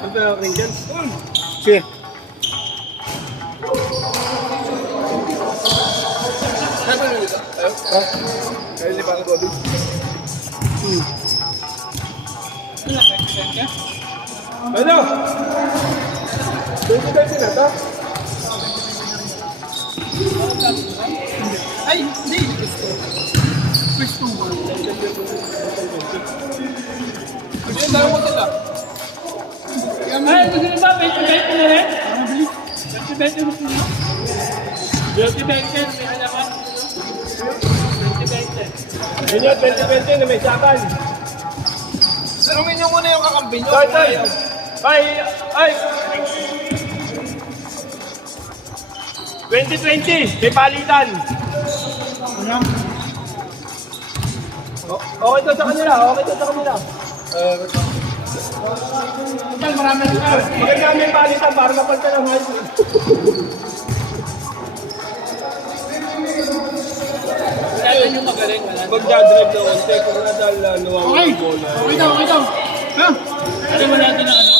Ano ba yung Rangers? Sige. Ano ba yung ito? Kaya di ba ako Bobby? Ano? 20-20 na ito? Ay, hindi. First two one. Hindi, dahil mo sila. Ay, gusto nyo ba? 20-20 na rin? 20-20 mo sila. 20-20, may halaman. 20-20. Yun yun, 20-20 na may saban. Tanungin nyo muna yung kakampi nyo. Ay! 20-20, may palitan. Okay to sa kanila, okay to sa kanila. Marami na. Maganda may palitan para mapalitan ang high school. Kaya nyo magaling. Magdadrive na konti, kung nadal nawawala yung bola. Okay daw. Ha? Alam mo natin na ano?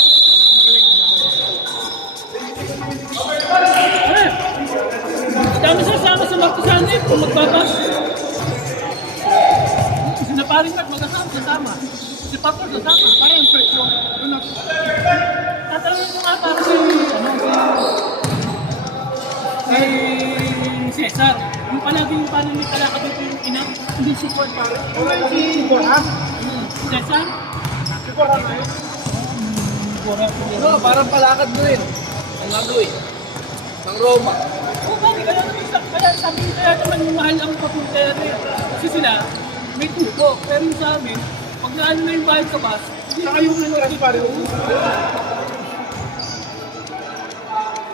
Dami sasama sa Marcosani kung magpapas. Sinaparing magkasama. Si Papa sasama. Parang first yung tatanungin ko nga para sa kay Cesar. Yung palaging paano may kalakad dito yung ina, hindi si Juan parang. Si Bora? Cesar? Si Bora na yun? Bora. No, parang palakad mo rin. Ang gagawin. Ang Roma. Oo, bakit? Kaya sabi ko kaya naman yung mahal ang papunter eh. Kasi sila, may tubo. Pero yung sa amin, pag naano na yung bayad sa bus, saka yung ano pa rin.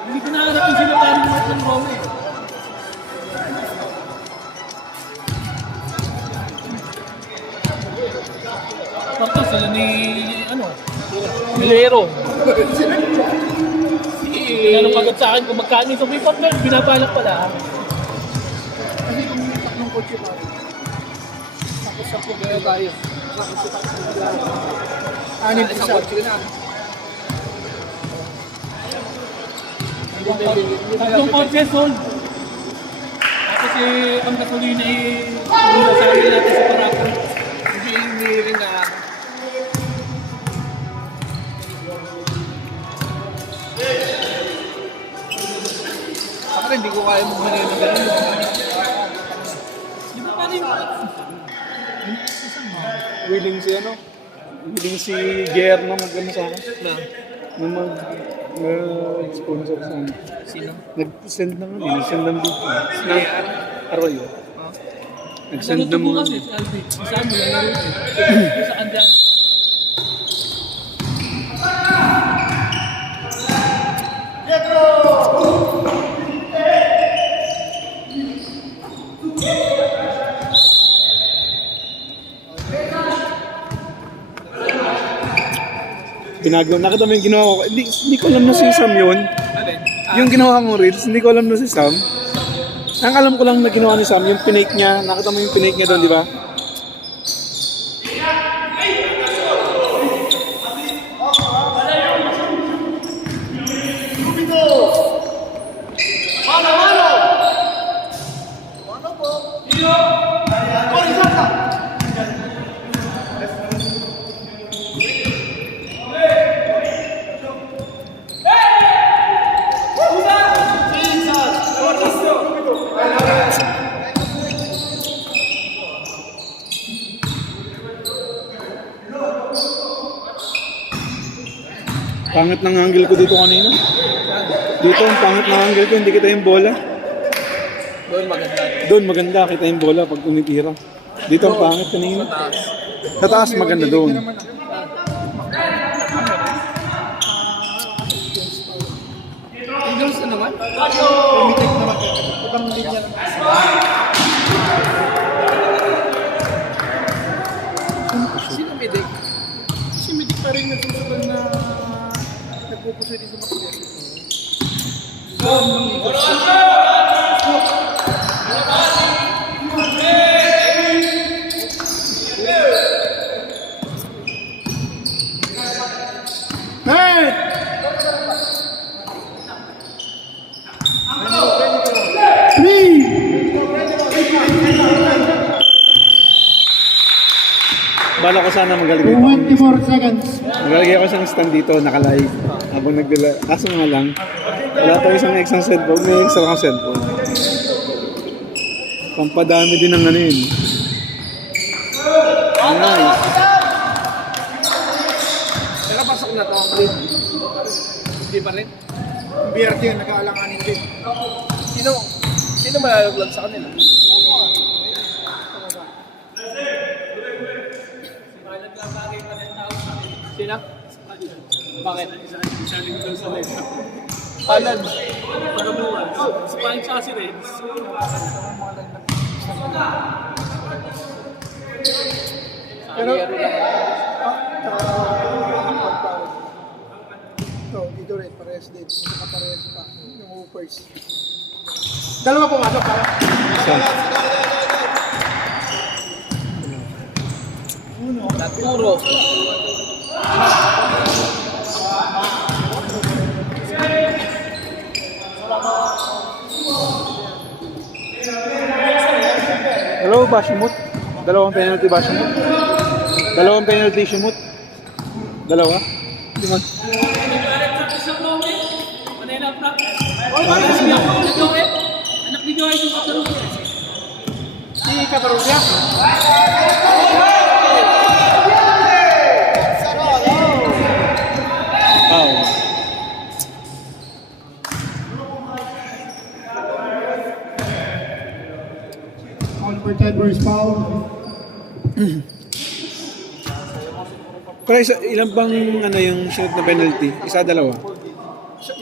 Hindi ko nahanap yung sila parang ng Roma eh. Tapos sila ni, Milero. Tinanong agad sa akin kung magkano yung may partner, binabalak pala. Kasi kung may tatlong kotse pa rin. Tapos sa pagkaya tayo. Anim Isang isa. kotse na. Tatlong kotse sold. Tapos ang gasolina muna sa amin natin sa Parapon. Hindi rin na. Ako rin, hindi ko kaya magmana yung magaling. Di ba paano yung Willing si Jer na mag-ano sa akin. Na. Na mag-sponsor sa akin. Sino? Nag-send na nga, nag-send ng dito. Si Arroyo. Nag-send na mga... kasi si Alvin. Saan mo lalaro eh? Sa Andan. Nakita mo yung ginawa ko. Hindi ko alam na si Sam yun. Yung ginawa kong reels, hindi ko alam na si Sam. Ang alam ko lang na ginawa ni Sam, yung pinake niya. Nakita mo yung pinake niya doon, di ba? Pangit ng angle ko dito kanina. Dito, ang pangit ng angle ko, hindi kita yung bola. Doon maganda. Doon maganda, kita yung bola pag tumitira. Dito ang pangit kanina. Sa taas maganda doon. Eagles na naman? Permitted naman. Ibang linya naman. Sino Medic? Si Medic pa rin nagsusunod na nagpupuso din sa Macau. Hey! sana magaling dito. 24 seconds. Nagalagay ako isang stand dito, naka-live. Habang nagdala. Kaso nga lang, wala pa isang exang cellphone. May extra akong cellphone. Pampadami din ng ano yun. Nice. Pero pasok na to ang green. Hindi pa rin. BRT yung nag-aalanganin din. Sino malalaglag sa kanila? Sino? Bakit? Palad. Spain siya si Reds. Pero, dito rin, parehas din. Nakaparehas pa. Yung hoopers. Dalawa pumasok pa. Naturo. Hello, Bashimut. Dalawang penalty, Bashimut. Dalawang penalty, Shimut. Dalawa? Shimut. Manila practice. Anak ni Joey yung kaparoon. Si Cabarrubia. Oh. All for Tedber's foul. Pero ilan bang ano yung shoot na penalty? Isa, dalawa?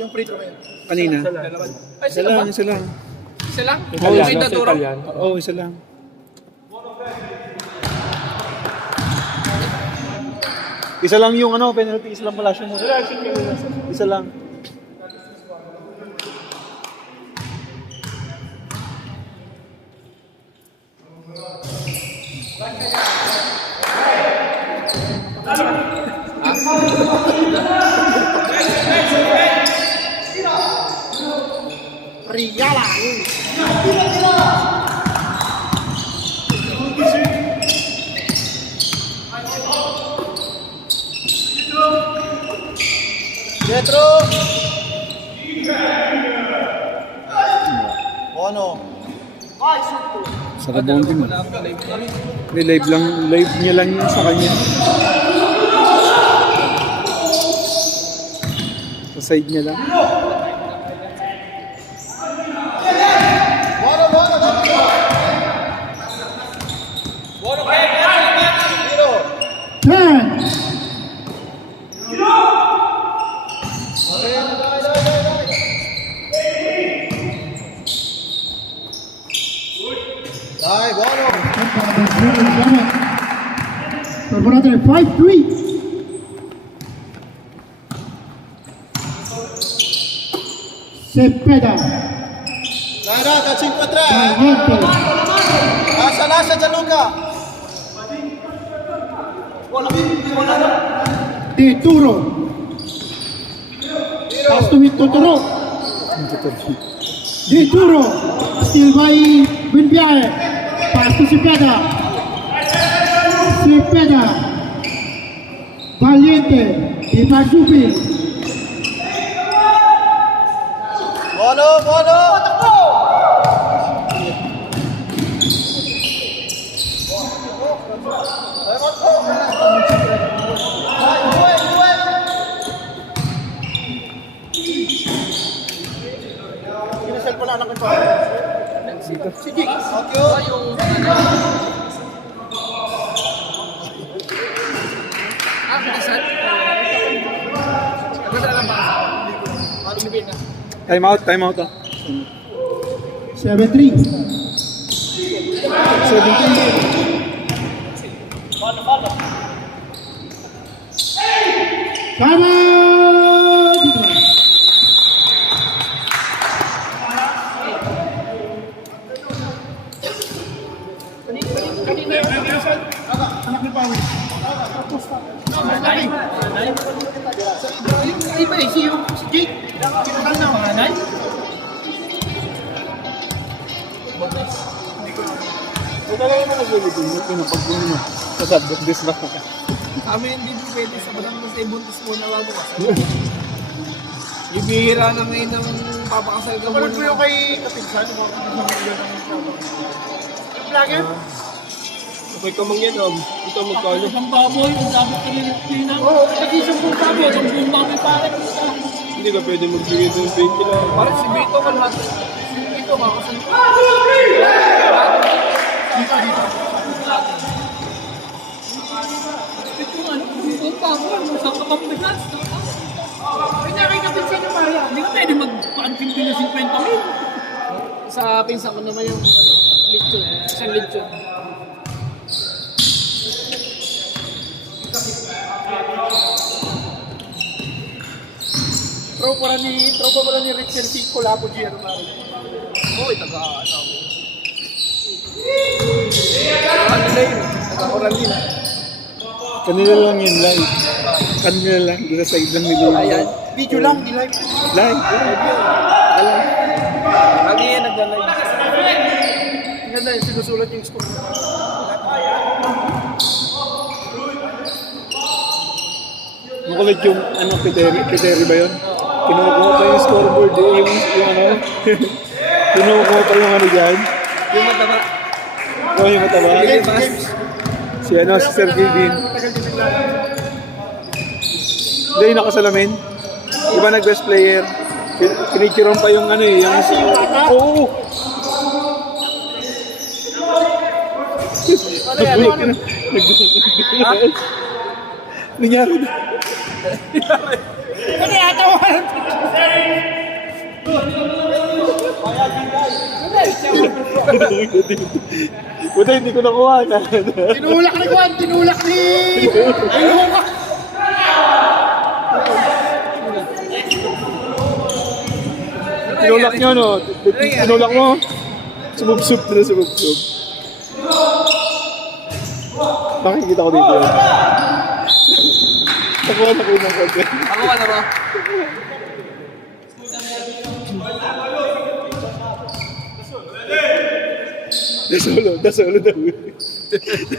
Yung free throw yun. Kanina? Ay, Isa lang, isa lang. Isa lang? Oo, May naturo. Oo, isa lang. Isa lang yung ano, penalty, isa lang pala siya mo. Isa lang. Riyala. Jetro! Ono. Sa kabong din. Hindi, live lang, live niya lang yun sa kanya. Sa side niya lang. Ten. Dai, buono! For brother 5-3. Cepeda. Dai, dai, da 5-3 Valente. Nasa Gianluca! De Turo. Pass to mid Totoro. De Turo. Still by Benbiae. Pass to Cepeda. Cepeda. Valiente. De Mazubi. Buono, buono! Kinasal pala anak ko. Sige. Bilisan. Maganda lang ba? Lumipit na. Time out, time out. 7-3. 17. Come on! Anak ni Pawin. Iba eh, si Jake. Kinakal na panganay. Ito lang naman naglilipin. Yung pinapagpun mo. Sa sadbot, this back. Kami hindi po pwede sa barangay sa ibuntis mo na bago kasi. Ibihira na ngayon ng papakasal ka Kapalad muna. ko yung kay Kapinsan, yung mga kapinsan Vlogger? Okay ka mang yan, ito magkano. Ang baboy, ang dapat ka rin tina. Oo, nag-isang buong Baboy, ang buong baboy pare. Hindi ka pwede magbigay ng 20 lang. Parang si Bito man lahat. Si Bito makasal. Ito ano, ang baboy, ang sa kapambigas. Kanya kay Kapinsan yung Maria. Hindi ka pwede mag-paanting din ng 50,000. Sa pinsan ko naman yung lechon. Isang lechon. Tropa pala ni Richard si Colapo Giro Mario. Oo, taga ano. Ano na yun? Taga-oral din. Kanila lang yun, live. Kanila lang, doon sa side lang nila. Ayan. Video lang, di live. Live. Alam. Lagi yan nagla-live. Ang ganda yun, sinusulat yung score. Makulit yung ano, Piteri ba yun? Kinukuha pa yung scoreboard, yung ano. Kinukuha pa yung ano dyan. Yung mataba. Oh, yung mataba. Games. Si ano, si Sir Kevin. Matagal din naglalaro. Hindi, yung nakasalamin. Iba nag-best player. Pinituran pa yung ano eh. Yung si... Oo! Nagulat ka na. Nagulat. Nangyari na. Ano yatawanan? Buta, hindi ko nakuha. Tinulak ni Juan, tinulak ni... Ayun ka! Tinulak nyo, no? Tinulak mo. Sumubsub na sumubsub. Nakikita ko dito yun. Nakuha na ko ng konti. Ako ano ba? Dasolo daw.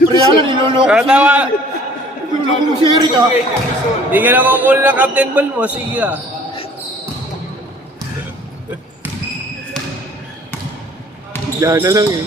Priano, niloloko si... Tama. Niloloko mo si Eric, ah. Hindi ka na kukunin ng captain ball mo. Sige ah. Diyan na lang eh.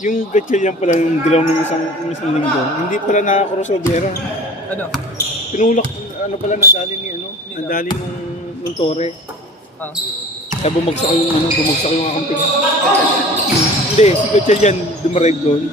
Yung gatchalian pala yung dilaw ng isang linggo, hindi pala nakakrosogera. Ano? Pinulak, ano pala nadali ni ano, nadali nung Torre. Ah. Kaya bumagsak yung akamping. Hindi, si gatchalian dumarive doon.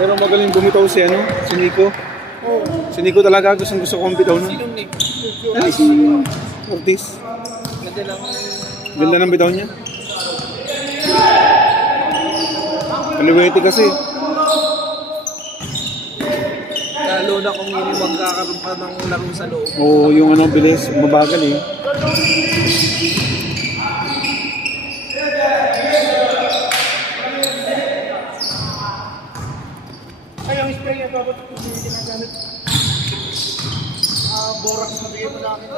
Pero magaling bumitaw si ano, si Nico. Si Nico talaga gusto kong bitaw nun. Sinong name? Ay, si Ortiz. Ganda lang. Ganda ng bitaw niya. Kaliwete kasi. Lalo na kung hindi magkakaroon pa ng laro sa loob. Oo, yung ano, bilis, mabagal eh. Ay, ang spray niya, dapat hindi ginagamit. Borax na bigay mo sa akin.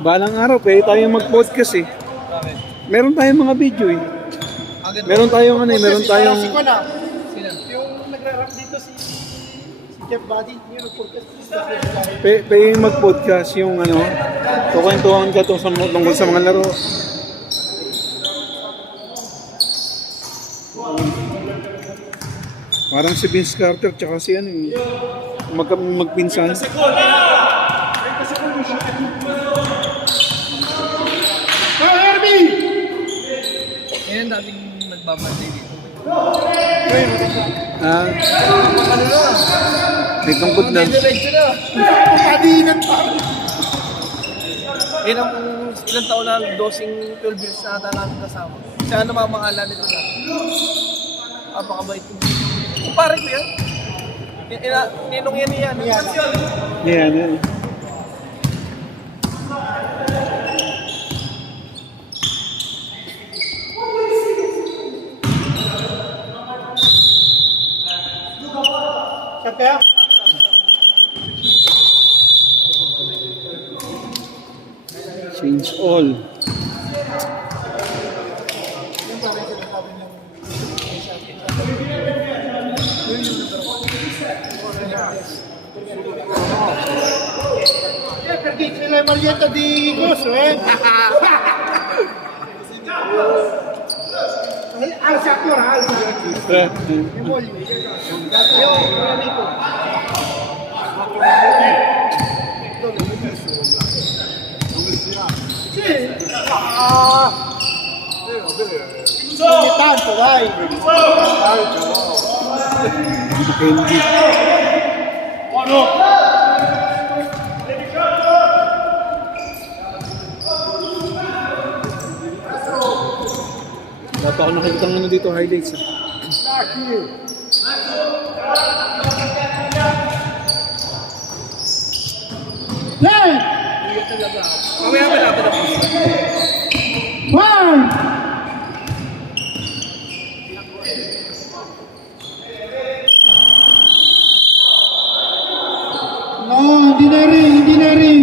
Balang araw, pwede tayong mag-podcast eh. Bakit? Meron tayong mga video eh. Agad Meron tayong ano eh, meron tayong... Si Juan, ah. Sino? Yung nagra-rap dito si Jeff Buddy, yun ang podcast. Pwede mag-podcast yung ano, kukwentuhan ka tungkol sa mga laro. Parang si Vince Carter tsaka si ano eh. Magpinsan. Ngayon dating nagbabanday dito. Ah. May tungkod na. Diretso na. Kadinan pa. Ilang taon na, 12 years na ata namin kasama. Kaya namamahala nito na. Apakabait ko. Kumpare ko yan. Ninong yan yan. Yan, yan. Siya kaya? Change all. Perché c'è la maglietta di Gosso, eh? Alza ancora, alza. Che voglio? Io ho un amico. Sì. Ogni tanto, dai. Depende. Wala pa ako nakikita ng ano dito, highlights. Ten. Mamaya malapit na po. One. No, hindi na rin, hindi na rin.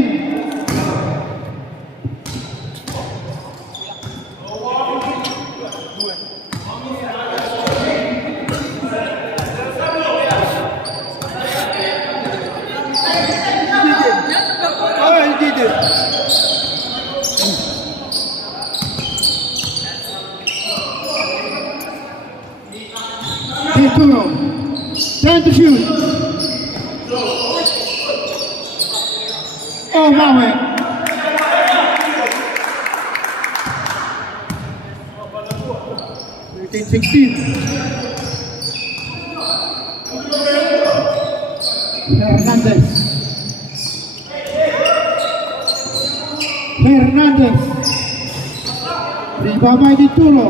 Oh, he did it. Titolo. Time to shoot. Oh, Maui. Hernandez. Ribabay di Turo.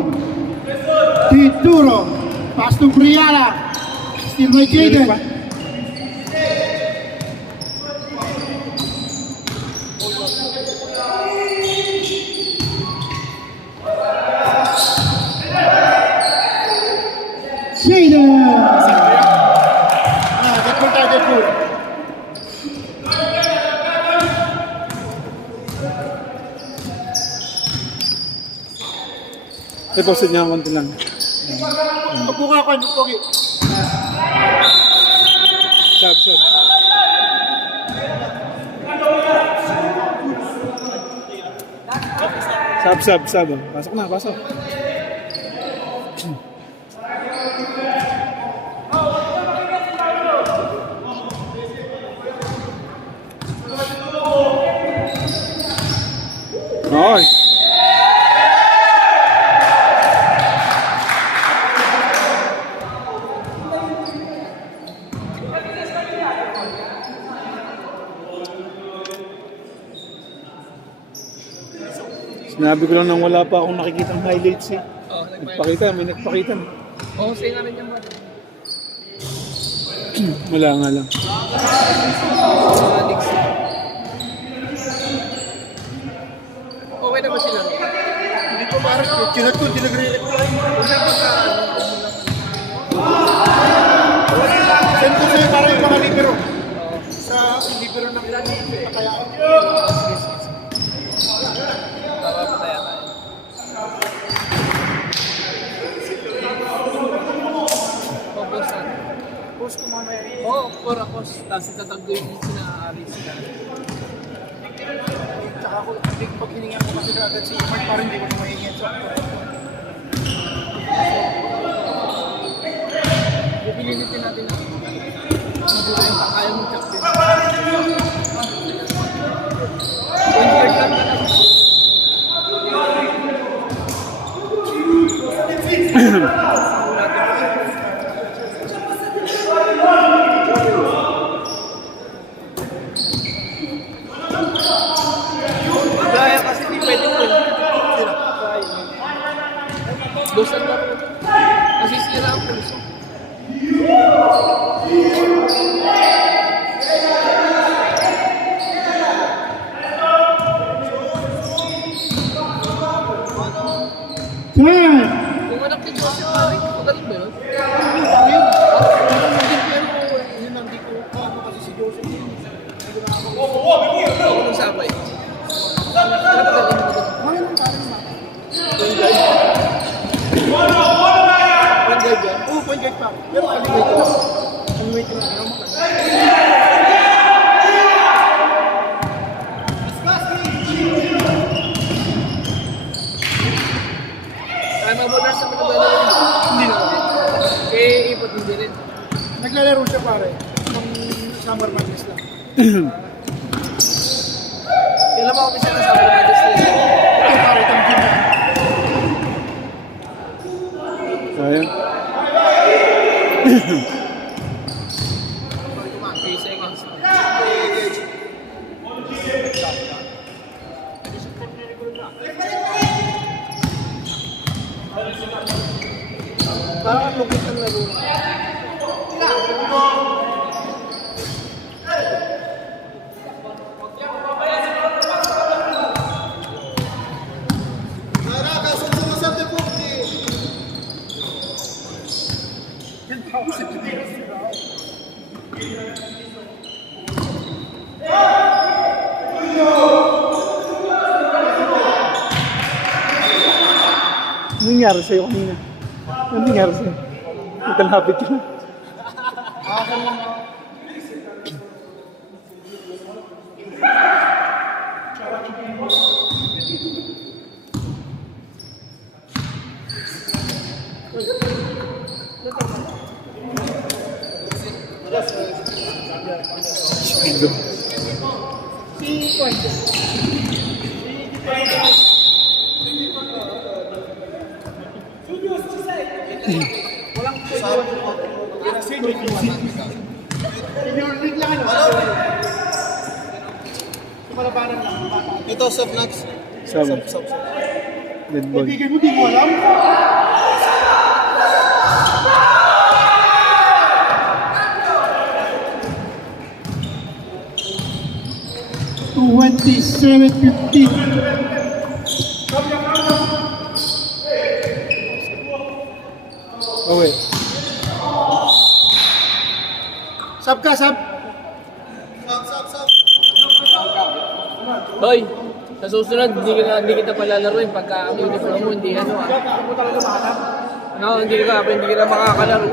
Pass to Briala. Still by Jaden. Jaden. Get put. I-posted niya ang konti lang. Pagbuka ko, ano pogi? Sab. Sab. Pasok na, pasok. Nice. Sinabi ko lang nang wala pa akong nakikitang highlights eh. May nagpakita. Oo, sa'yo nga rin yan ba? Wala nga lang. Okay na ba sila? Hindi ko parang chinat ko, dinagre-rep ko lang. Send ko sa'yo parang yung mga libero. Sa libero ng Pakayaan. Papataya tayo. Post ko mamaya. Oo, for ako. Tapos itatagdoy din sila Aris sila. Tsaka ako, pag hiningan ko kasi agad si Mark, parang hindi ko na mahingin. So, Pipilitin natin na mabuhay pa kaya mong captain. Point guard lang talaga. Gaya kasi di pwede po. Dosan na po. Masisira ang pulso. Kung anak ni Joseph Parry, magaling ba yun? pero yun ang di ko ako kasi si Joseph. Ako nung sabay. Ano ba galing mo? Mga nang parang ma. Point guard yan? Oo, point guard pa. Pero kaligay ko lang. Ang wait lang. Ano makala? Kaya mga ballers sa mga naglalaro yun? Hindi na. Eh, ipot hindi rin. Naglalaro siya pare. Nung summer madness lang. Kailan mo ako kasi ng summer madness nila? Ito pare, itong gym na. Sayang. 3 seconds. Parang ang lupit ang laro. Anong nangyari sa'yo kanina? Anong nangyari sa'yo? Italapit ka na. Spigo. Ito, Subnax. Sam. Dead ball. Kaibigan mo, di mo alam? Oh, wait. Sub ka, sub. Hoy, sa susunod, hindi kita palalaroin pagka ang uniform mo, hindi ano ah. No, hindi ka makakalaro.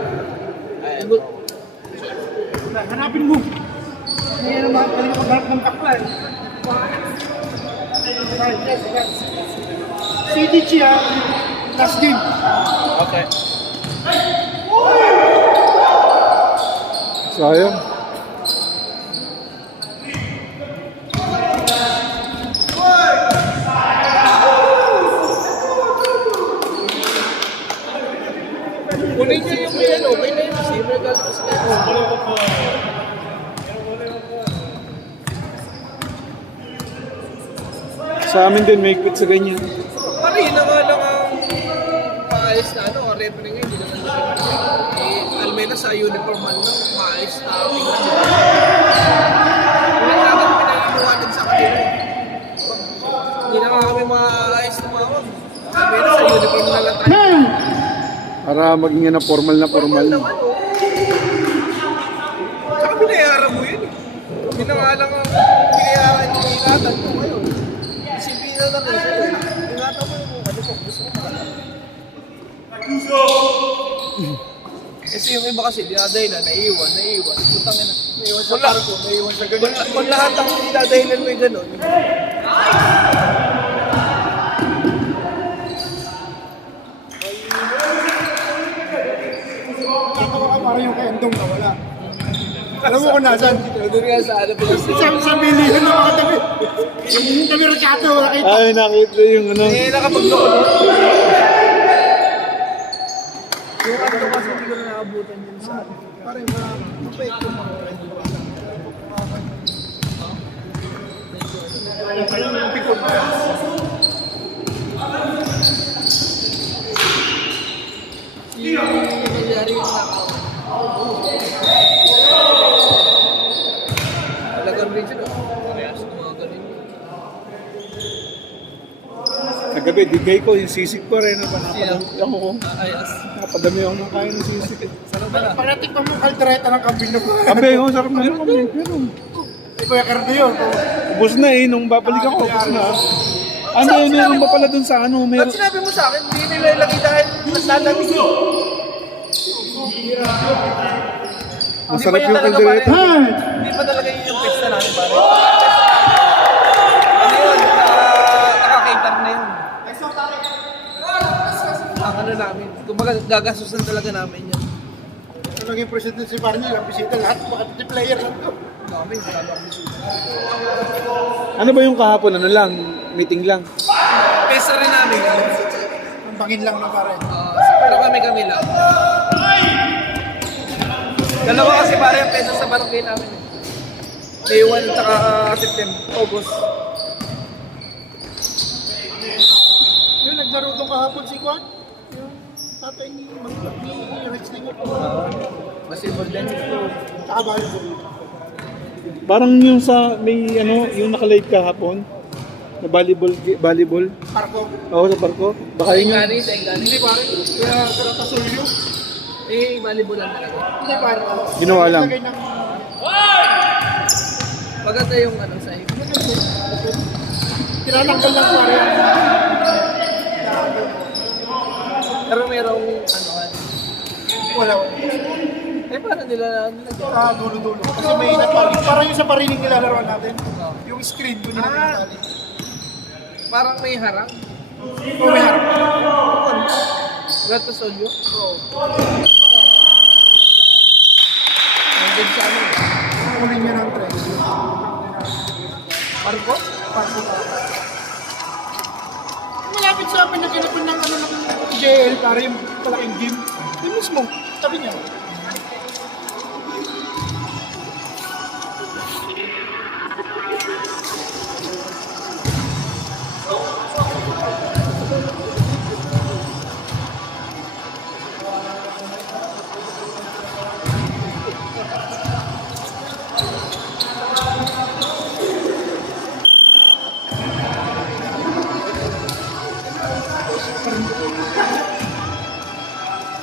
Hanapin mo. Hindi naman, hindi ka maghanap ng kakla eh. CDG ah, last game. Okay. Sayang. Kunin niyo yung may ano, okay na yun kasi regalo ko sila. Sa amin din, may quit sa ganyan. Pare, yun na nga lang ang maayos na ano, ang referee ngayon, hindi naman eh, Almena sa uniform man lang, maayos na tingnan nila. Hindi na namin pinag-iwanan sa kanila. Hindi na nga kami maayos na mawag. Almena sa uniform na lang tayo. Para maging yan na formal na formal. Naman o. Tsaka binayaran mo yun eh. Yun na nga lang ang binayaran yung ingatan mo ngayon. Isipin na lang eh sa'yo. Ingatan mo yung ano kung gusto mo. Kasi yung iba kasi, dinadahilan, naiiwan. Putang ina. Naiwan sa parko, naiwan sa ganyan. Kung lahat ang dinadahilan mo yung gano'n, Nakakawa ka parang yung kay Andong nawala. Alam mo kung nasan? doon nga sa ano pala Sa bilihan na makatabi. Yung tabi Ricardo, nakita. Ay, nakita yung ano. eh, nakapagdoon. Yung ano kasi hindi ko na naabutan yun sa atin. Parang mapait yung mga friend. Parang yung pikon. Nangyari yung knockout. Talagang region, parehas gumagaling. Kagabi, digay ko yung sisig pa rin. Napadami ako. Ayos. Napadami ako ng kain ng sisig. Sarap na. Parating pa mo kaldereta ng kambing na Kabe, oh, sarap na yun kami. Pero, Kuya Cardo yun. ubos na eh. Nung babalik ako, ubos na. Ano yun, meron ba pala dun sa ano? Ba't Meron. sinabi mo sa akin, hindi nila ilagay dahil nagdadami ko. Masarap yung kaldereta. Hindi pa talaga yun yung pesta namin, pare. Ano yun? Nakakater na yun. Ang ano namin. Kumbaga, gagastusan talaga namin yun. Nung naging president si Barney, ang bisita lahat, makati player lang to. Kami, lalo kami susunod. Ano ba yung kahapon? Ano lang? Meeting lang. Pesta rin namin. Ang bangin lang na pare. Pero kami lang. Dalawa kasi pare ang pesta sa barangay namin. May 1 tsaka September, August. Yung naglaro doon kahapon si Kwan, yung tatay ni Rex Lingot. Basketball din. Tsaka volleyball. Parang yung sa, may ano, yung nakalive kahapon. Na volleyball. Parko. Oo, sa parko. Baka yun yung... Sa Engani. Hindi pare, kaya Karata Sulyo. Eh, volleyball lang talaga. Hindi pare. Ginawa lang. Lagay ng Maganda yung ano sa iyo. tinatanggal lang pare. Pero merong ano, Wala. eh paano nila Dulo-dulo. Kasi may inat pare. Parang yung sa pariling nilalaroan natin. Yung screen doon yung nagtatali. parang may harang. O may harap. Gato solyo. Ang good sa ano. Kunin niya ng trend. Marco? Parko. Malapit sa amin na kinapon ng ano ng JL para yung palaking gym. Yung mismo, tabi niya.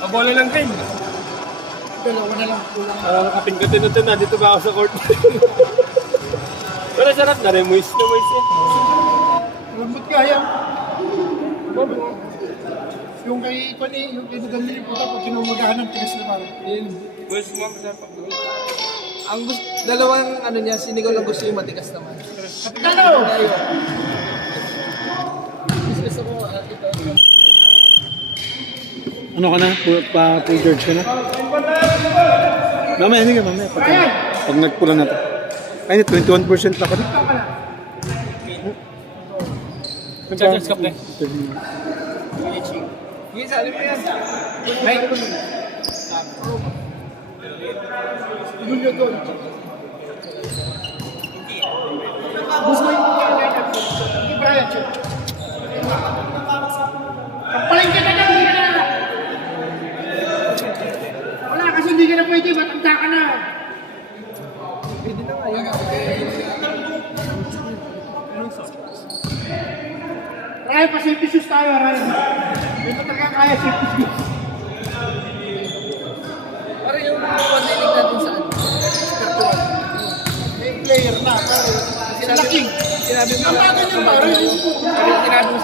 Bola lang din. Dalawa na lang kulang. Nakapindutin na dito ba ako sa court? Pero sarap na rin, moist na moist eh. Lambot kaya. Yung kay Kwan eh, yung kay Dudalili po pag kinumagahan ng tigas na parang. Moist mo, masarap. Ang gusto, dalawang ano niya, sinigaw lang gusto yung matigas naman. Kapitano! Ayun. Gusto ko, ito. Ano ka na? Full George ka na? Mamaya, hindi ka mamaya. Pag nagpula na to. Ay, 21% na ka na. Chargers ka pre. Sige, sali mo yan. Hey! Julio doon. Gusto mo yung hindi Brian siya. Kapalingka ka na, hindi ka na. Wala kasi hindi ka na pwede, matanda ka na. Pwede na nga yun. Ryan, pa-safety shoes tayo, Ryan. Hindi mo talaga kaya safety shoes. Para yung pandinig natin saan. May player na, pare. Sila King. Sinabi mo Ang bago niya, pare. Sinabi mo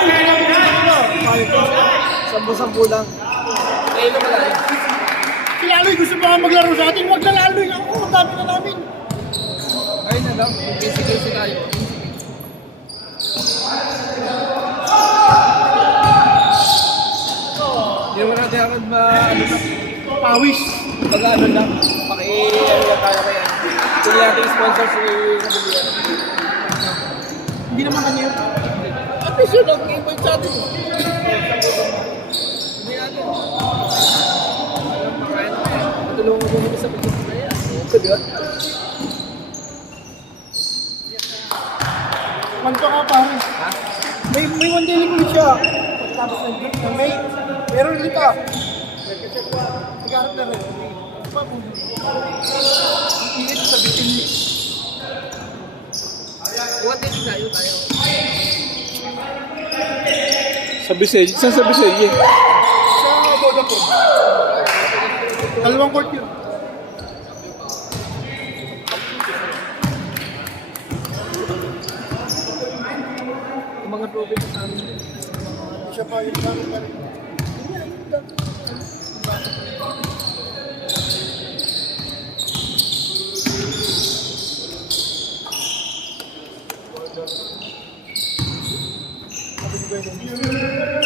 Kaya mo sa ano? sampu-sampu lang. Kaya mo malayo. Si Laloy gusto pa nga maglaro sa atin. Huwag na Laloy lang ako. Ang dami na namin. Ayun na lang, busy-busy tayo. Hindi mo natin agad Pawis. baga ano lang, ano lang tayo kaya. Kung natin sponsor si Kabulian. Hindi naman kanya yun. At least yun, nag-invite sa atin. Hindi natin. Alam pa kaya na kaya. Matulungan mo muna sa pagkakas na yan. Ito, di ba? Manto ka pare. May one day ulit siya. Tapos na may meron ulit ka. Sigarap na rin. Init sa bitin. What is tayo? Sa Bisaya. Saan sa Bisaya? Sa Vodafone. Dalawang court yun. Yung mga trophy sa amin. Siya pa yung gamit na rin.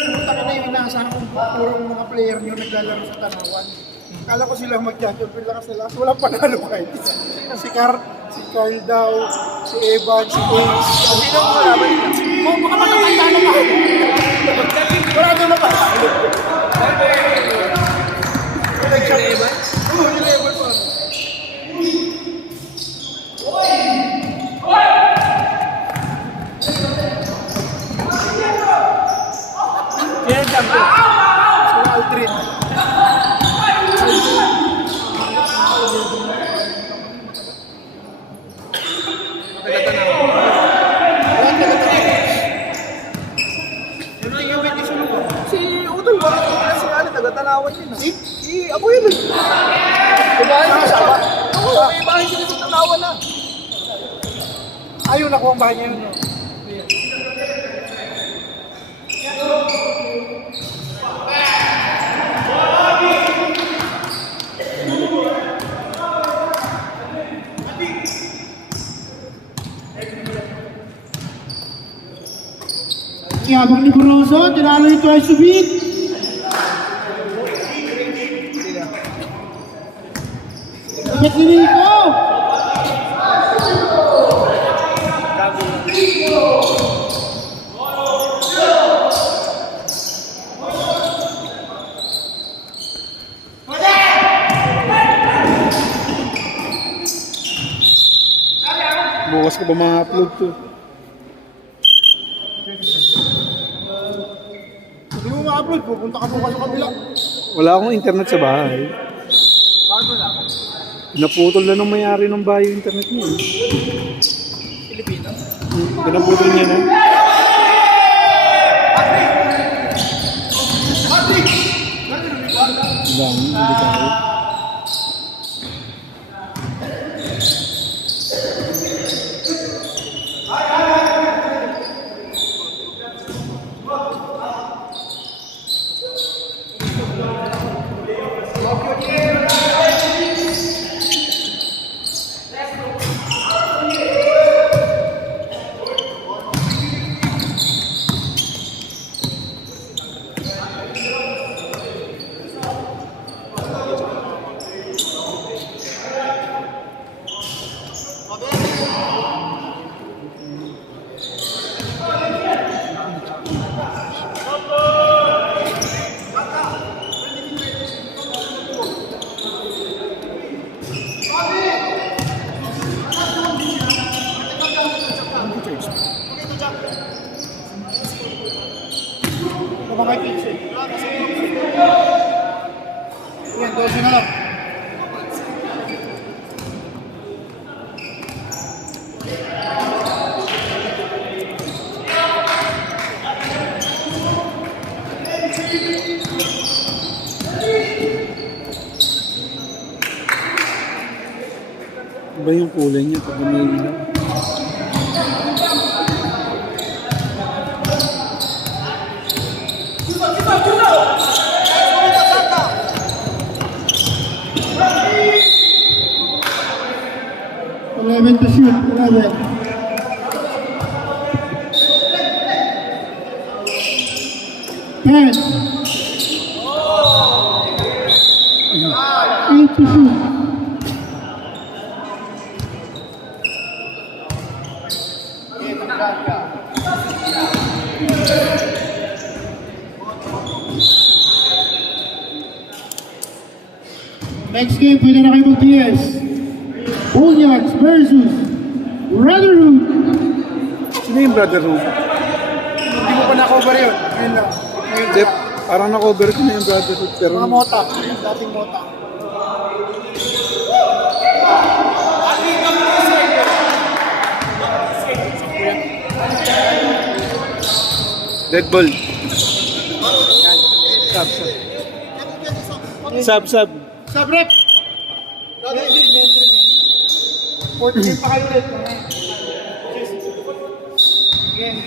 Punta ka na yung inaasahan kong purong mga player nyo naglalaro sa Tanawan. Kala ko sila mag-champion lakas nila. Walang panalo kahit isa. Si Carl daw, si Evan, si Ace. Sino ang malaman nila? Oh, baka matatanda na pa. Wala doon na pa. Evan? Oo, yung level pa. Yan ang champion. Si Aldrin. Si Udol, bakit ko na sinali? Taga-Tanawan yun. Ako yun. Kumain ka siya ba? Oo, may bahay sila sa Tanawan na. Ayun ako ang bahay niya yun. Yabang ni Barroso, tinalo ito ay subit. Ikat ni Nico. Bukas ko ba ma-upload to? Hindi mo ma-upload, pupunta ka bukas sa kabila. Wala akong internet sa bahay. Bakit wala ka? Pinaputol na ng mayari ng bahay yung internet niya. Pilipino? Pinaputol niya na. Hindi tayo. Mga kitse. Yan, 12 na lang. Iba yung kulay niya pag may ilaw. to shoot. 11. Ten. 8 to shoot. Next game, pwede na kayo mag-DS. Bullions versus Brotherhood. Sino yung Brotherhood? Hindi ko pa na-cover yun. Ngayon lang. Ngayon Jeff, lang. parang na-cover ko na yung Brotherhood pero Mga mota. Dating mota. Dead ball. Sub, sub. Sub, sub. Sabrek! 40 game pa kayo ulit. Game.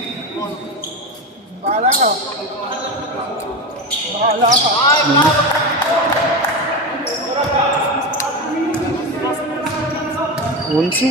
Bahala ka. Bahala ka. Onso.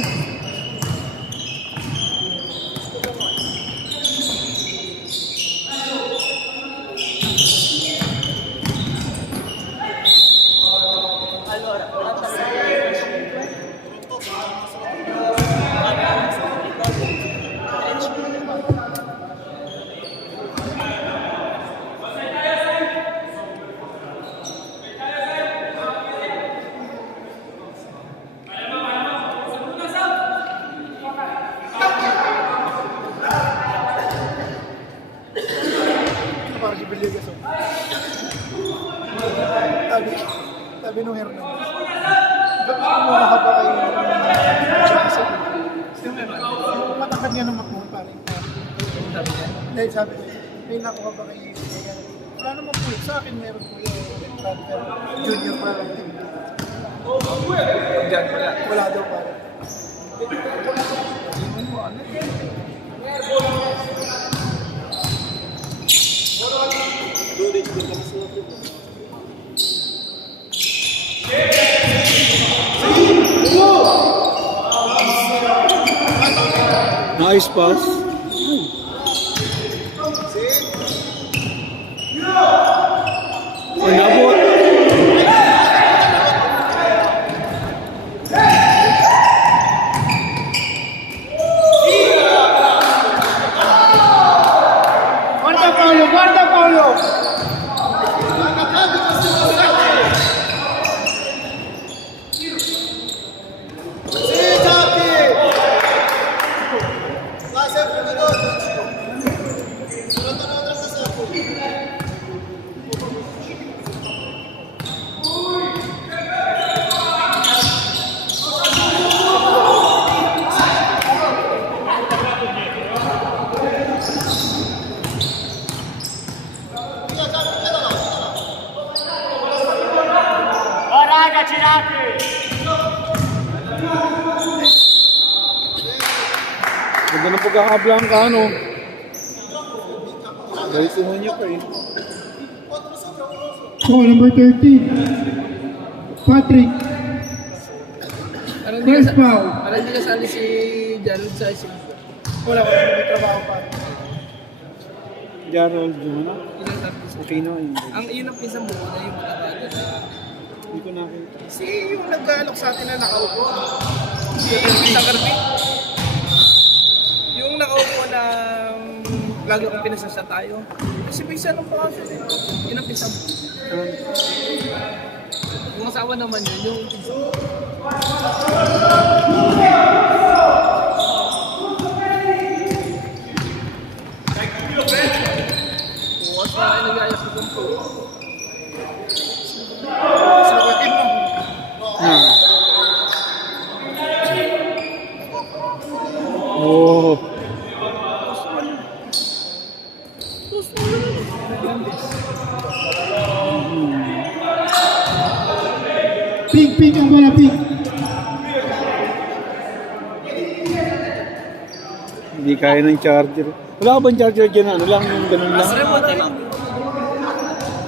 Para si Villegas. Sabi nung Hernan. Ba't kumuha ka ba kayo ng yung matakad niya ng makmul pare. Hindi, sabi niya, may nakuha ba kayo? Wala naman po. Sa akin meron po yung transfer. Junior pa lang. Diyan, wala. Wala daw pare. Nice pass. Oh, nabot. Guarda Paolo! Guarda Paolo! Ganda ng pagkakablanka, ano? Dahil sinuhan niya pa eh. Oh, number 13. Patrick. First foul. Parang hindi kasali si Jared sa isip. Wala ko may trabaho pa. Gerald, yun na. Ilang tapos. Okay na yun. Yun ang pinsan mo na yung mataba na Hindi ko nakita. Si yung nag-aalok sa atin na nakaupo. sa karpi. Yung nakaupo na lagi akong pinasasa tayo. Kasi may isa ng pangaso din. Yun ang pinsan mo. Yung asawa naman yun, yung pinsan mo. Bukas na kayo nag-ayos ko kung po. Sabatin mo. Oh. Pink ang bola, pink. Hindi kaya ng charger. Wala ka bang charger dyan? Ano lang yung ganun lang?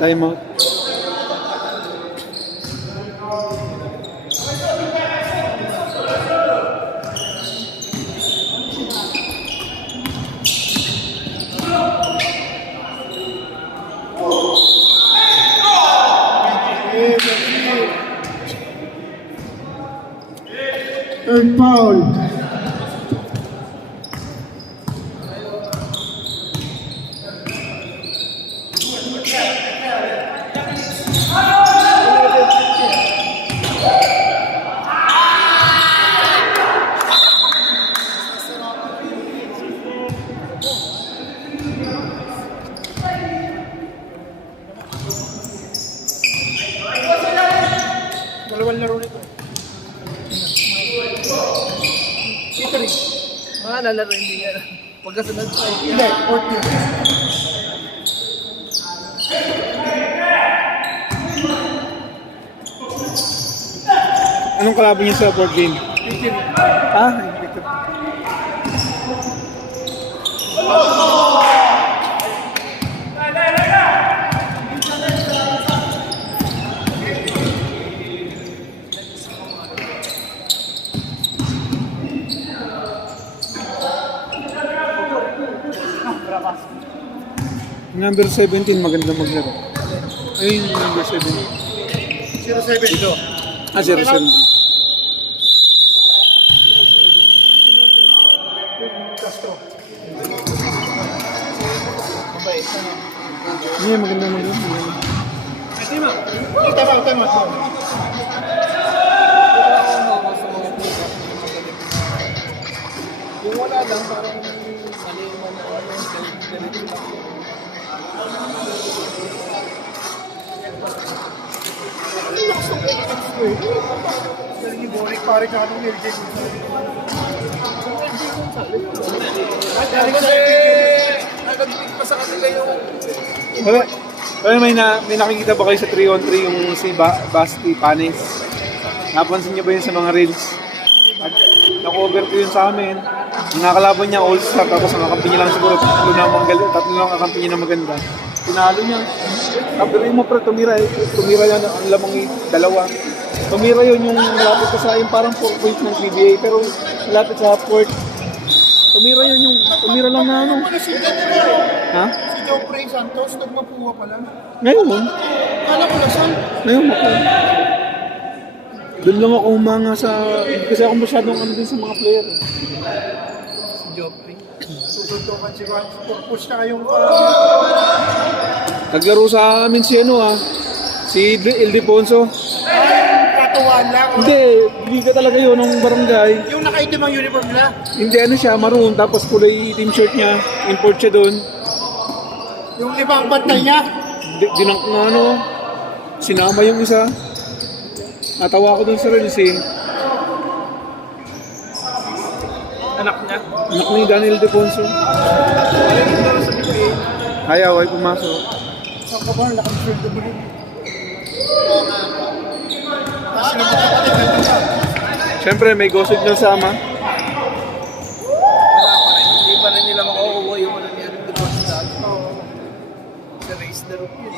Time out. foul. Dalawang laro nito. Lalaro hindi nga. Pagkasunod sa Hindi, 14. Anong kalaban niya sa board game? Ah, hindi ko. Number 17, maganda maglaro. Ayun, number 17. 07. Dito. Ah, 07. Castro. Hindi, maganda maglaro. Tama. Yung wala lang, parang mali yung ganito lang. Galing yung Boric, pare ka nung LJ Gonzalez. Kasi, nag-pick pa sa kanila yung Pero may nakikita ba kayo sa 3-on-3 yung si Basti Panes? Napansin niyo ba yun sa mga reels? Na-cover ko yun sa amin. Yung nakalaban niya all-star tapos ang kakampi niya lang siguro tatlo lang kakampi niya na maganda. Tinalo niya. Sabi mo pre, tumira yan ang lamang dalawa. Tumira yun yung malapit sa yung parang 4 point ng PBA pero malapit sa port. Tumira lang na ano. Ha? Si Joffrey Santos, nagmapuwa pala. Ngayon mo? Kala ko lasal. Ngayon mo po. Doon lang ako humanga sa... Kasi ako masyadong ano din sa mga player. si Joffrey. Susundukan si Juan. Push na kayong... Naglaro sa amin si ano si Ildefonso. Katuwaan lang. Hindi, liga talaga yun ng barangay. Yung nakaitim ang uniform nila. Hindi ano siya, maroon, tapos kulay team shirt niya, import siya doon. Yung limang bantay niya. Dinang na ano, sinama yung isa. Natawa ko doon sa reels eh. Anak niya. Anak ni Daniel Ildefonso. Ayaw ay pumasok. Saan ka ba? Nakang-shirt na bulit. Tapos sila magkapatid na ito. Siyempre may gossip na sama. Wala pa rin. Hindi pa rin nila makukuha yung ano niya rin doon sa dati. Sa race na rin yun.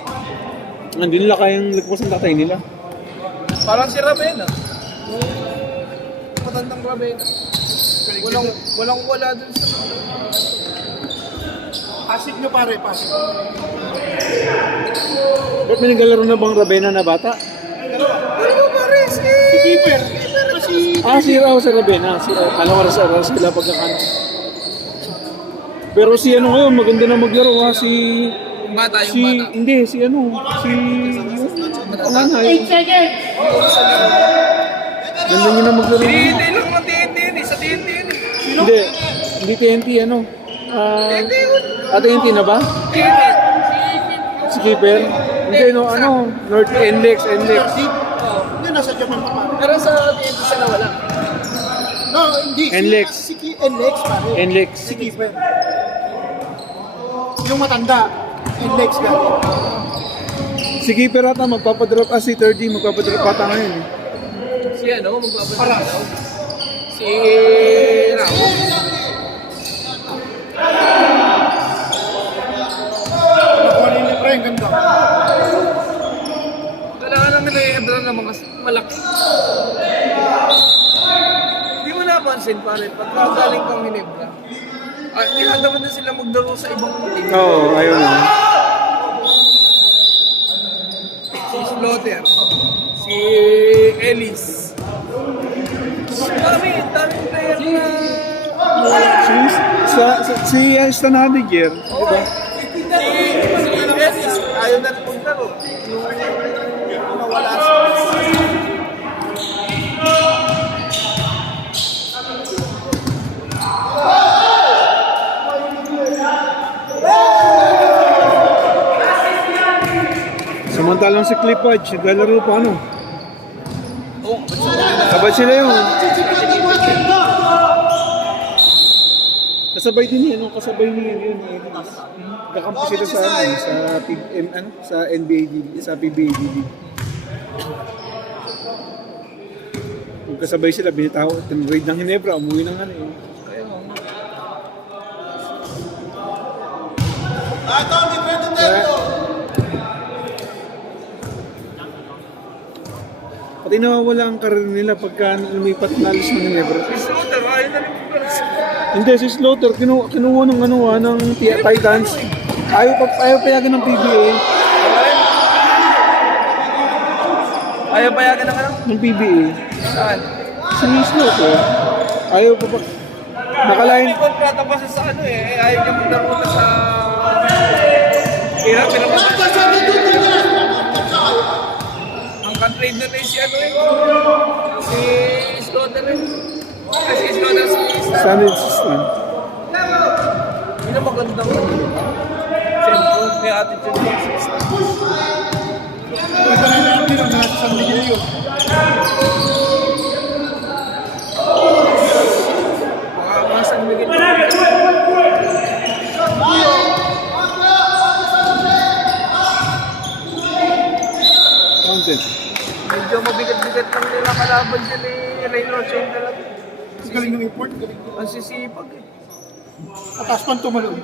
Hindi nila kayang lagpas ang tatay nila. Parang si Ravena. Matandang Ravena. Walang wala dun sa... Pasig nyo pare, pasig. Ba't may naglalaro na bang Ravena na bata? Ano pare? Si Keeper. Si Raw sa Ravena. Alam ko sa sila pagkakan. Pero si ano ngayon, maganda na maglaro si... Yung bata. Hindi, si panganay. 8 seconds! Ganda niya na maglaro. TNT lang ng TNT yun eh. Sa TNT yun eh. Hindi TNT, TNT na ba? Si Keeper? Hindi, North Index. Hindi, nasa Japan pa pare. Pero sa TNT sila wala. No, hindi. NLEX. Si NLEX pare. NLEX. Si Keeper. Yung matanda. NLEX gano'n. Si Keeper ata magpapadrop, si 30 magpapadrop ata ngayon eh. Si ano, magbabalik Paras. daw. Si Rao. Nakuha ni Libre, ang ganda. Kailangan lang nila i-ebra ng mga malaki. Hindi mo napansin pare, pagka galing kang Hinebra, kinadaman na sila maglaro sa ibang team. Oo, ayun na. Si Slaughter, si Ellis. Dami daming player na Si Stan Hadiger, di ba? si Ennis, ayaw na rin maglaro. Yung nawala siya. Samantalang si Clippage, naglalaro pa ano? Sabay sila yun. Kasabay din yan, kasabay niya yun. Kakampi sila sa ano, sa NBA, sa PBA. Kasabay sila, binitaw, tinraid ng Hinebra, umuwi ng ano eh. Pati nawawala ang karir nila pagka lumipat na alis ng Hinebra. Slaughter, ayaw na rin maglaro. Hindi, si Slaughter, kinuha ng ng Titans. Ayaw payagan ng PBA. Ayaw payagan ng ano? Ng PBA. Saan? Si Slaughter. Ayaw pa. Nakalain. May kontrata pa siya sa ano eh. Ayaw niya maglaro na sa... Kaya ang ka-trade na rin si ano eh. Si Slaughter eh. Kasi si Slaughter Sana yung system. yun ang magandang sentro. May attitude ng system. Ito na lang din ang nasa San Miguel yun. Mga San Miguel. Content. Medyo mabigat-bigat lang nila kalaban dyan eh. Reynolds yung talaga. Ang galing ng import, galing. Ang sisipag eh. Patas pang tumalon.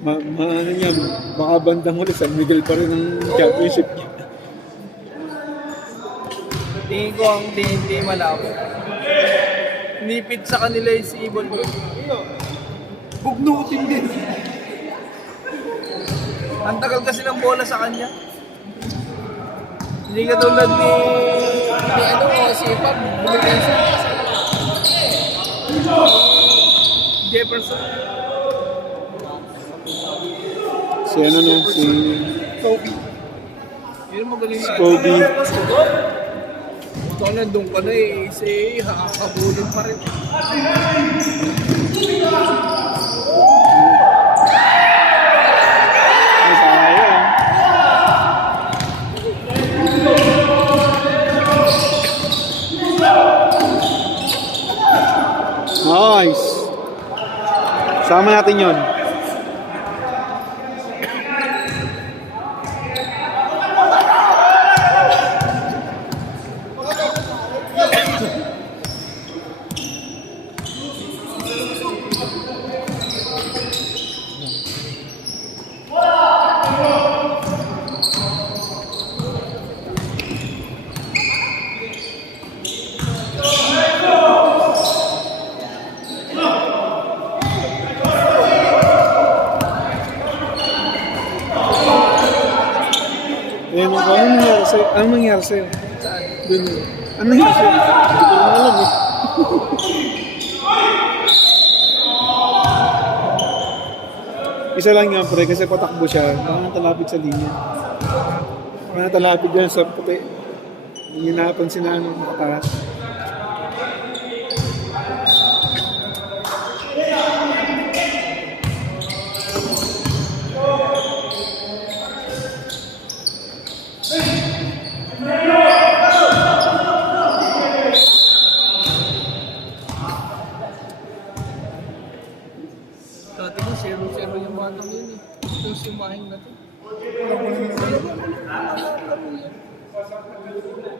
Ano niya, baka bandang huli, San Miguel pa rin ang championship niya. Tingin ko ang TNT malabo. Nipid sa kanila yung si Ibon. Bugnutin din. Ang tagal kasi ng bola sa kanya. Hindi ka tulad ni ano, si Pab, bumigay siya. Jefferson. Si ano no, si Kobe. Yun magaling na. Kobe. Ito nandun ka na eh, si hakabulin pa rin. Sayang. Nice. Sama natin yun. Ayan, anong nangyari sa'yo? Dun yun. Anong nangyari sa'yo? Hindi ko naman alam eh. Isa lang yan, pre, kasi patakbo siya. Baka natalapit sa linya. Baka natalapit dyan sa puti. Hindi napansin na ano, makataas. Dati ko 0-0 yung batang yun eh. Yung simahing na to.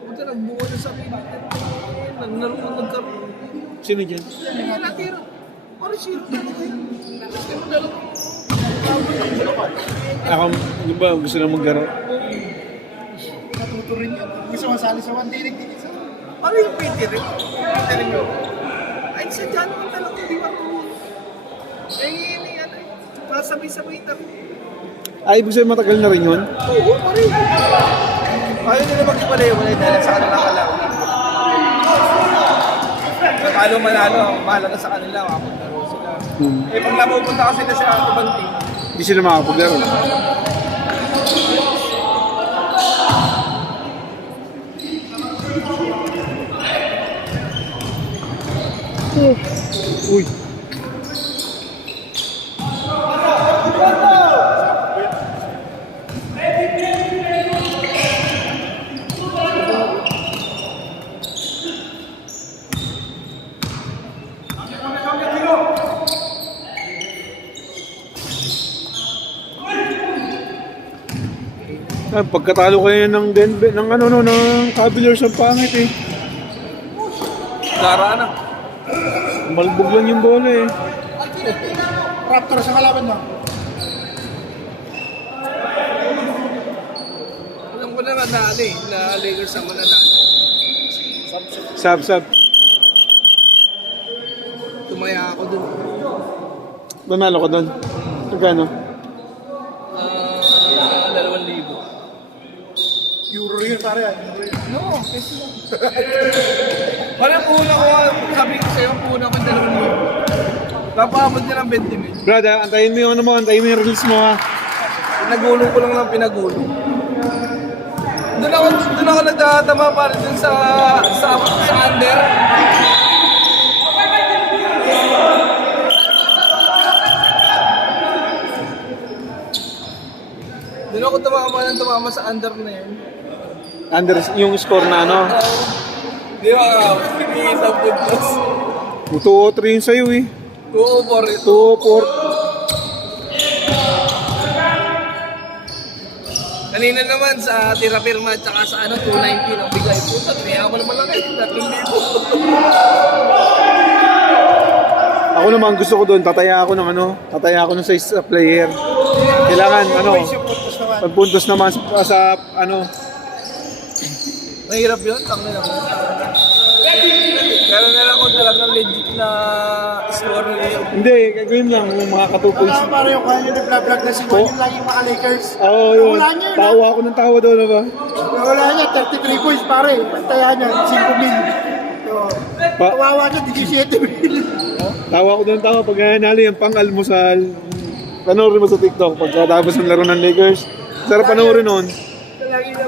Buta nagbuo na sa pilit. Naglaro nagkaroon. Sino dyan? Hindi natira. Parang sino talaga yun. Ako, di ba, gusto na maglaro? Natuto rin yan. Gusto masali sa one day, nagtigil sa Ano yung Peter rin? Peter rin yun. Ay, sadya naman talaga. Di ba ito? Eh, ano eh. Sabay-sabay na rin. Ay, ibig sabihin matagal na rin yun? Oo, pare. Ayaw nila mag-ipalayo. Wala dahil sa kanilang alaw. talo manalo, ang mahalaga sa kanila, makapaglaro sila. Eh pag napupunta kasi na sa ibang team, Hindi sila makapaglaro. Uy. Pagkatalo kayo ng Denver, ng ano no, ng Cavaliers ang pangit eh. lara na. Malbog lang yung bola eh. Raptor sa kalaban mo. Alam ko naman na ano eh, na Lakers ang mananalo. Sab. Tumaya ako dun. Nanalo ka doon. Magkano? 2,000. Euro yun, pare. Euro yun. No, kasi lang. Parang una ko, sabi ko sa'yo, una ko 2,000. Napabot niya ng 20 mil. Brad, antayin mo yung ano mo, antayin mo yung release mo ha. Pinagulong ko lang ng pinagulong. Doon ako nagtatama para dun sa under. Doon ako tumama sa under na yun. Under yung score na ano. Di ba? Pinigit ang puntos. 2 o 3 yun sa'yo eh. 2 o 4 ito. 2 o 4. Kanina naman sa tira-pirma at saka sa 290 ang bigay. Puta, tinayaman naman lang eh. 3,000. Ako naman gusto ko doon, tataya ako ng size player. Kailangan Yung puntos naman. pagpuntos naman sa ano. Mahirap yun, tangin ako. Pero na lang kung talagang legit na score yun. Hindi, gagawin lang yung mga 2 points. Wala para yung kanya nag-vlog na si Juan, yung laging mga Lakers. Oo, yun. Wala niya yun. Tawa ako ng tawa doon, ba? Wala niya, 33 points pare. Pantaya niya, 5 mil. So, kawawa niya, 17 mil. Tawa ako doon, tawa. Pag nanalo yung pang-almusal, panoorin mo sa TikTok pagkatapos ng laro ng Lakers. Sarap panoorin nun. Lagi na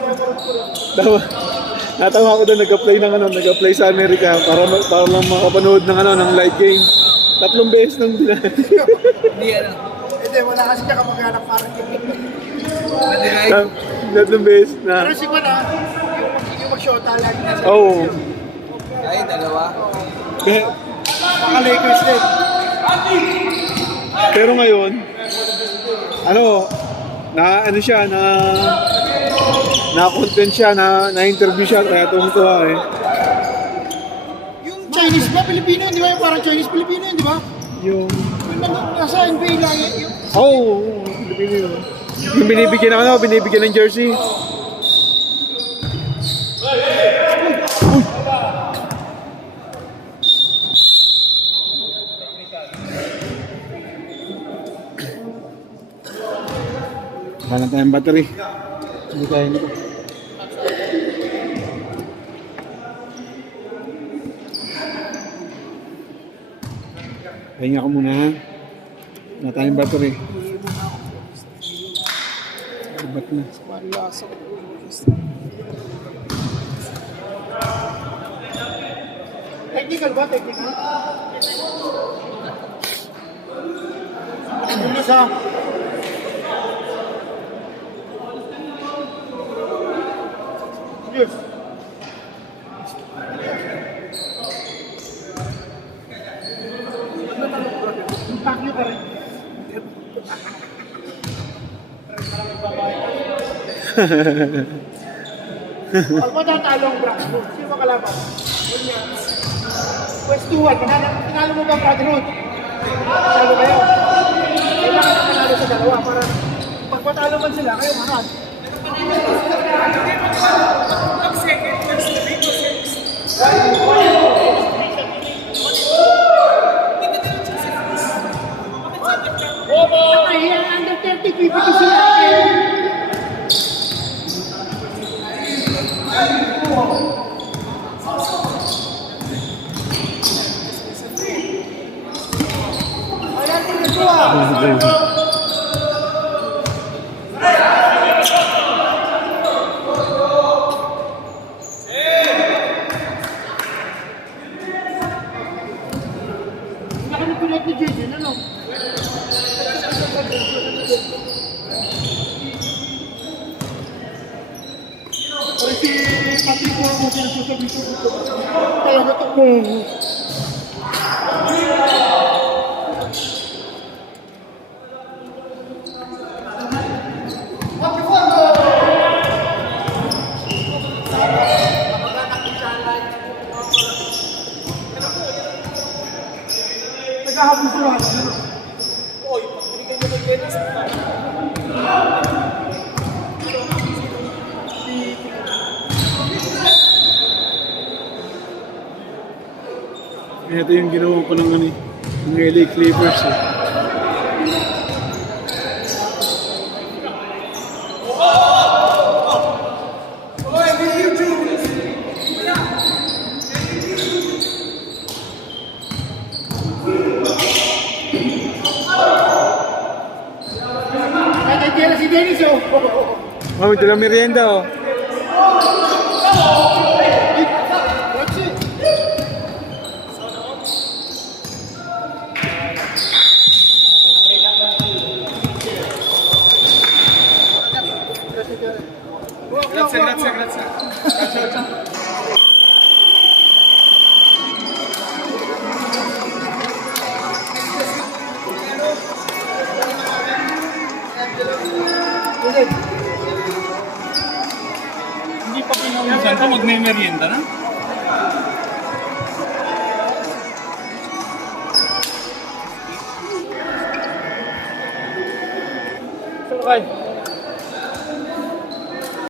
Tawa. Natawa ako doon, nag-apply sa Amerika para lang makapanood ng live game. 3 beses nang Hindi ano. Hindi, wala kasi siya kamag-anak parang yung 3 beses na. Pero si Juan yung mag-shota lagi na sa Oo. Ay, dalawa. mga Lakers din. Pero ngayon, na-content siya, na-interview siya, kaya tumutuwa eh. Yung Chinese ba, Pilipino, di ba? Yung parang Chinese-Pilipino yun, di ba? Yung, Nasa NBA lang yun. Pilipino yun. Yung binibigyan ng jersey. Wala tayong battery. Hindi kaya nito. Pahinga ko muna ha. Wala tayong battery. Ba't na? Technical ba? Technical? Bilis ha. Yes. Impact nyo pa rin. Pag matatalo ang Brotherhood, sino ba kalaban? West 2-1, tinalo mo ba Brotherhood? Tinalo kayo. Kailangan na manalo sa dalawa para pag matalo man sila, kayo manalo. Ay, under 30, pipiti sila. ako sasabihin ko. Talaga to. Naghahabol sila. Ito yung ginawa ko ng ano, ng LA Clippers. Eh. Nakikira si Dennis, oh. Oh, ito lang merienda, oh. That's it. Grazie, grazie, grazie. Hindi pa pinawisan to, magme-merienda na. Okay.